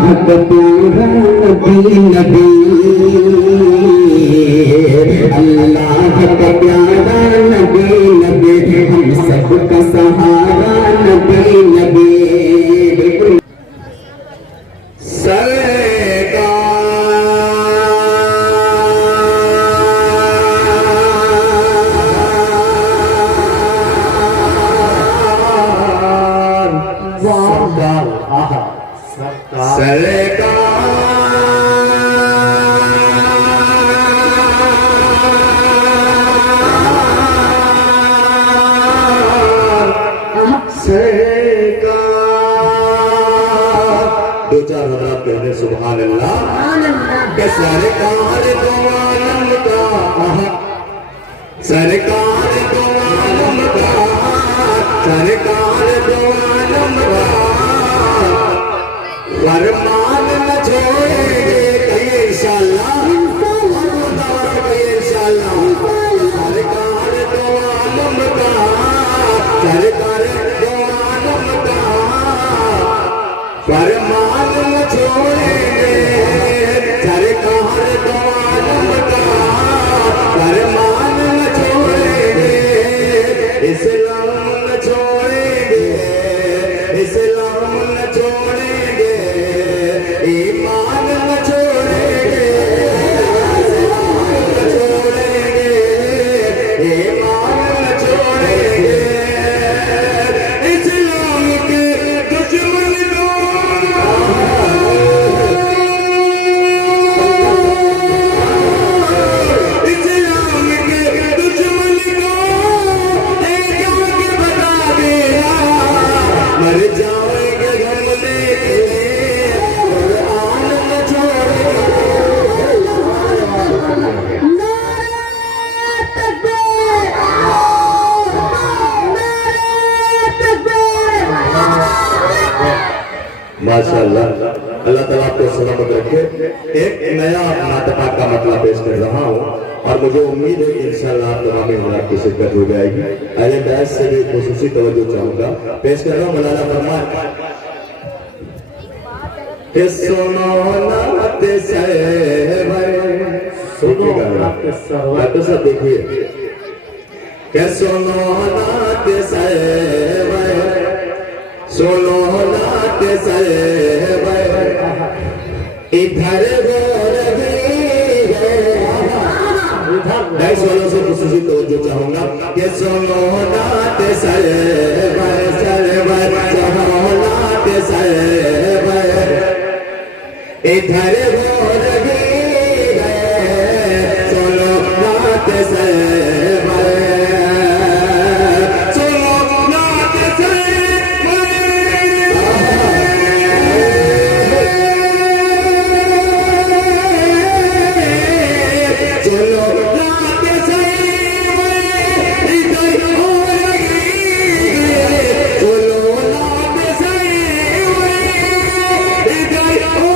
का प्यारा नबी नबी, अल्लाह का प्यारा नबी नबी, हम सब का सहारा नबी नबी। दो चार हज़रात कहने सुभान अल्लाह। सरकार दो आलम का, सरकार दो आलम का, सरकार दो आलम का फरमान न छोड़ेंगे कहिए इंशाअल्लाह, कहिए इंशाअल्लाह। सरकार दो आलम का, सरकार दो आलम का फरमान न छोड़ेंगे, सरकार दो आलम का फरमान न छोड़ेंगे, इस्लाम न छोड़ेंगे, इस्लाम न छोड़ेंगे, ईमान न छोड़ेंगे, इस्लाम न छोड़ेंगे, ईमान न छोड़ेंगे। इस्लाम के दुश्मन को, इस्लाम के दुश्मन को एक आगे बता दिया, मर जाएंगे हम लेके कुरान न छोड़ेंगे। माशाअल्लाह, अल्लाह ताला आपको सलामत रखे। एक नया नाटक का मतलब पेश कर रहा हूँ और मुझे उम्मीद है कि इंशाअल्लाह आप तमाम हज़रात की शिरकत हो जाएगी। अहले बैत से भी खुसूसी तवज्जो चाहूँगा। पेश कर रहा हूँ मौलाना फरमान के सुनो नात सहबर, सुनो सब देखिए के सुनो नात सहबर, सुनो नात सहबर, इधर हो रही है। बैस वालों से खुसूसी तवज्जो चाहूंगा कि सुनो नात सहबर, सरबर सुनो नात सहबर, इधर हो रही है, सुनो नात सहबर, सुनो नात सहबर, सुनो नात सहबर, इधर हो रही है, सुनो नात सहबर, इधर हो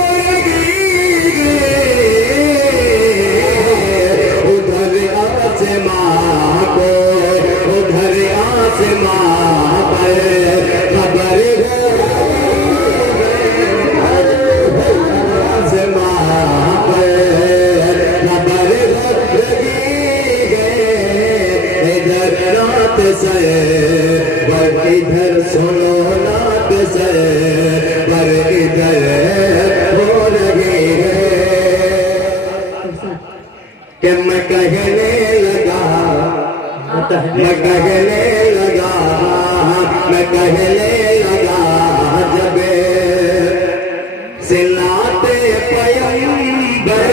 इधर सुनो नात सहबर, इधर हो रही है। कि मैं कहने लगा, मैं कहने लगा, मैं कहने लगा जब सिलाते पैगंबर,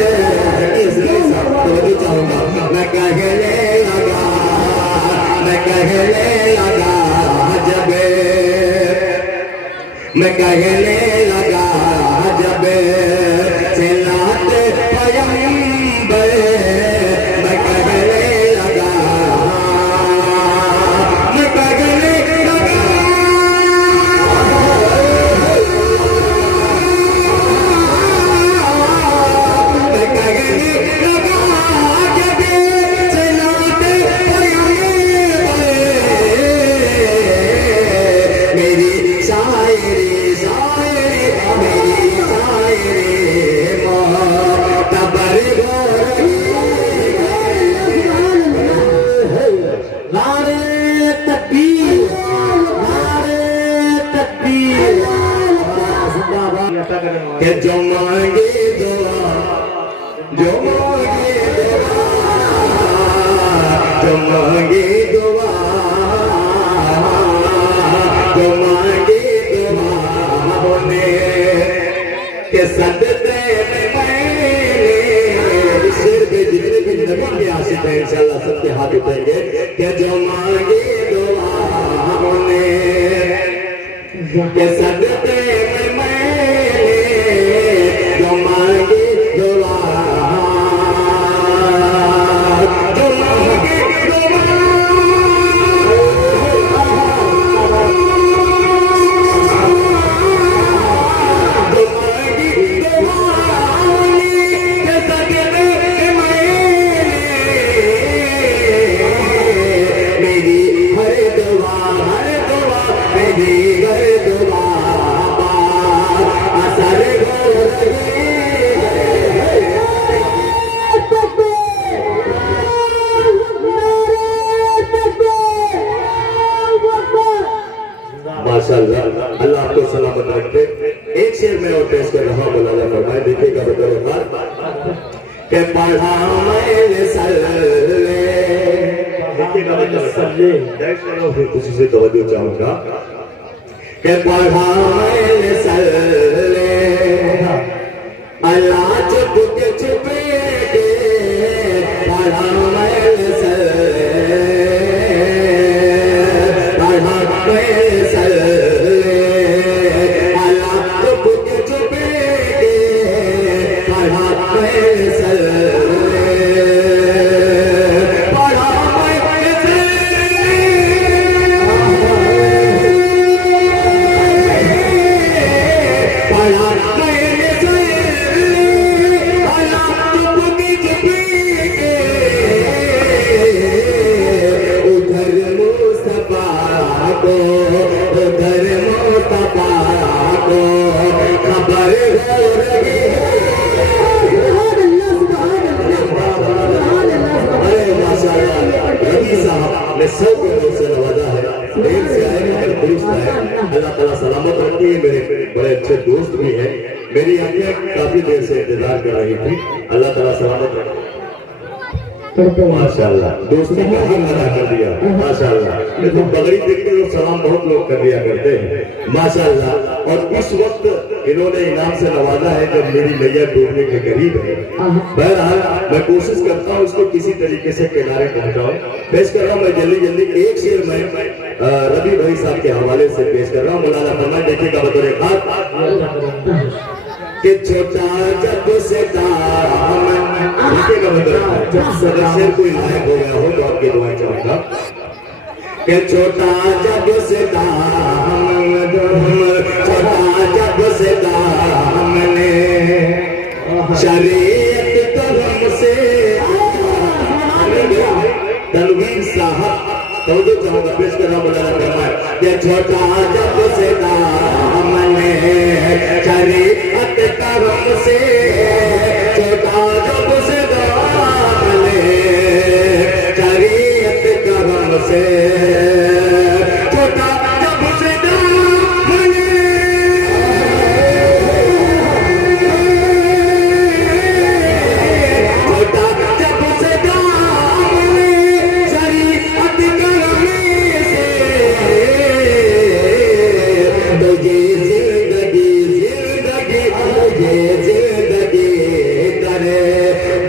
इसलिए सब तो चाहूंगा। मैं कहने लगा, मैं कहने लगा जब, मैं कहने लगा जब सिलाते पैगंबर, मैं कहने लगा, मैं कहने लगा, मैं कहने लगा जब सिलाते पैगंबर, मेरी शायरी शायरी कि जो मांगे दुआ, जो मांगे दुआ, जो मांगे दुआ, जो मांगे दुआ होने के सदते में मैंने सिर पे जितने भी नबी के आशिक हैं इंशाल्लाह सबके हाथ उठाएंगे कि जो मांगे दुआ होने के सदते में मैंने जो मांगे दुआ, जो मांगे दुआ, जो मांगे दुआ के सदते में मैंने मेरी हर दुआ मेरी हर दुआ असर हो रही माशाअल्लाह, अल्लाह आपको सलामत रखे। एक शेर में और पेश कर रहा हूँ, मौलाना फरमाए देखिएगा बतौर के पढ़ा मैंने सल्ले, देखिएगा बतौर फिर किसी से तवज्जो चाहूंगा के पढ़ा मैंने सल्ले अल्लाह चुप के छुपे के पढ़ा मैंने सल्ले, पढ़ा मैंने सल्ले अल्लाह चुप के छुपे के पढ़ा मैंने सल्ले, पढ़ा मैंने सल्ले, पढ़ा मैंने सल्ले अल्लाह चुप के छुपे के उधर मुस्तफा को, उधर मुस्तफा को खबर हो रही अरे माशाअल्लाह, रवि साहब ने सब को से नवाजा है, देर से आए हैं दुरुस्त है, अल्लाह ताला सलामत रखे। मेरे बड़े अच्छे दोस्त भी हैं, मेरी आंखें काफी देर से इंतजार कर रही थी, अल्लाह ताला सलामत रखे। माशाअल्लाह, दोस्ती का हक अदा कर दिया माशाअल्लाह। देखो बगड़ी देखते लोग सलाम बहुत लोग कर दिया करते हैं माशाअल्लाह। और इस वक्त इन्होंने इनाम से नवाजा है जब मेरी नैया डूबने के करीब है। बहरहाल मैं कोशिश करता हूँ इसको किसी तरीके से किनारे पहुंचाऊं। पेश कर रहा हूँ मैं जल्दी जल्दी एक शेर में रवि भाई साहब के हवाले से पेश कर रहा हूँ। मौलाना फरमाए देखिएगा बतौर खास कि छोटा जब से दामन, देखिएगा बतौर अगर शेर कोई लायक हो गया हो तो आपकी दुआएं चाहूंगा कि छोटा जब से दामन, छोटा जब से दामन शरीयत करम से तनवीर साहब तो चाहूंगा पेश कर रहा हूँ। मौलाना फरमाए कि छोटा जब से दामन शरीयत करम से, छोटा जब से दामन शरीयत करम से, छोटा जब से दामन छोटा जब से दामन शरीयत करम से, तो ये जिंदगी जिंदगी ये जिंदगी करे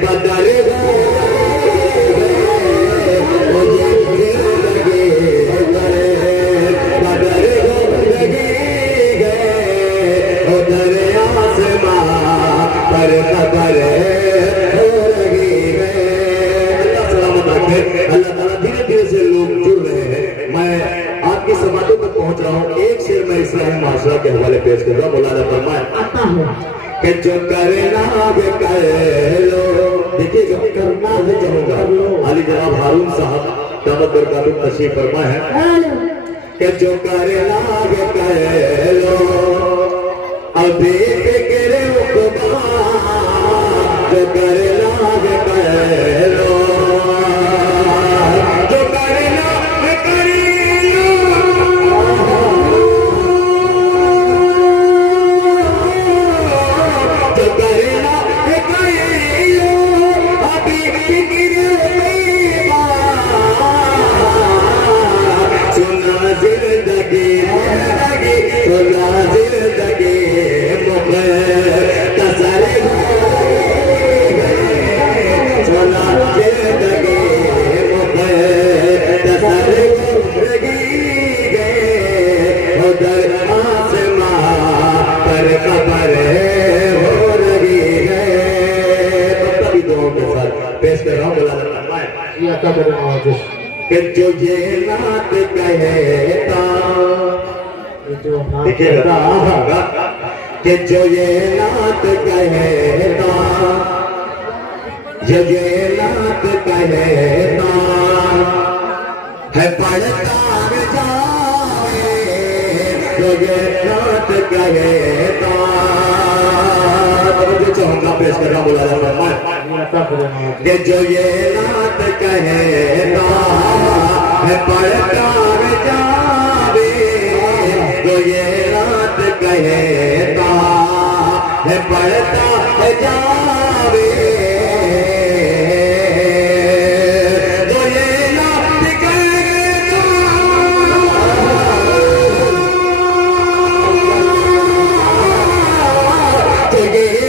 बदल गए, मुझे जिंदगी करे बदल गए, उधर आसमां पर खबर हो रही है। अल्लाह सलामत रखे। अल्लाह ताला धीरे धीरे से लोग जुड़ रहे हैं, मैं आपकी समातों तक पहुंच रहा हूँ। एक शेर में इस्लामी माशरा के हवाले पेश कर रहा हूँ। मौलाना फरमाए कि जो करना है कर लो, देखिए जो करना है चाहूंगा अली जनाब हारून साहब दामद बरकातुहू तशरीफ फरमा है कि जो करना है कर लो, अभी फिक्र उकबा, जो करना है कर लो, जो करना है कर लो, आता करें नवाजिश कि जो ये नात कहता, जो नाम देखिएगा कि जो ये नात कहता, जो ये नात कहता है पढ़ता जाए, जो ये नात कहता, जो चाहूंगा पेश कर रहा बोला जाता आता करें नवाजिश कि जो ये नात कहता है पढ़ता जावे, जो ये नात कहता है पढ़ता जावे, जो ये नात कहता, जो ये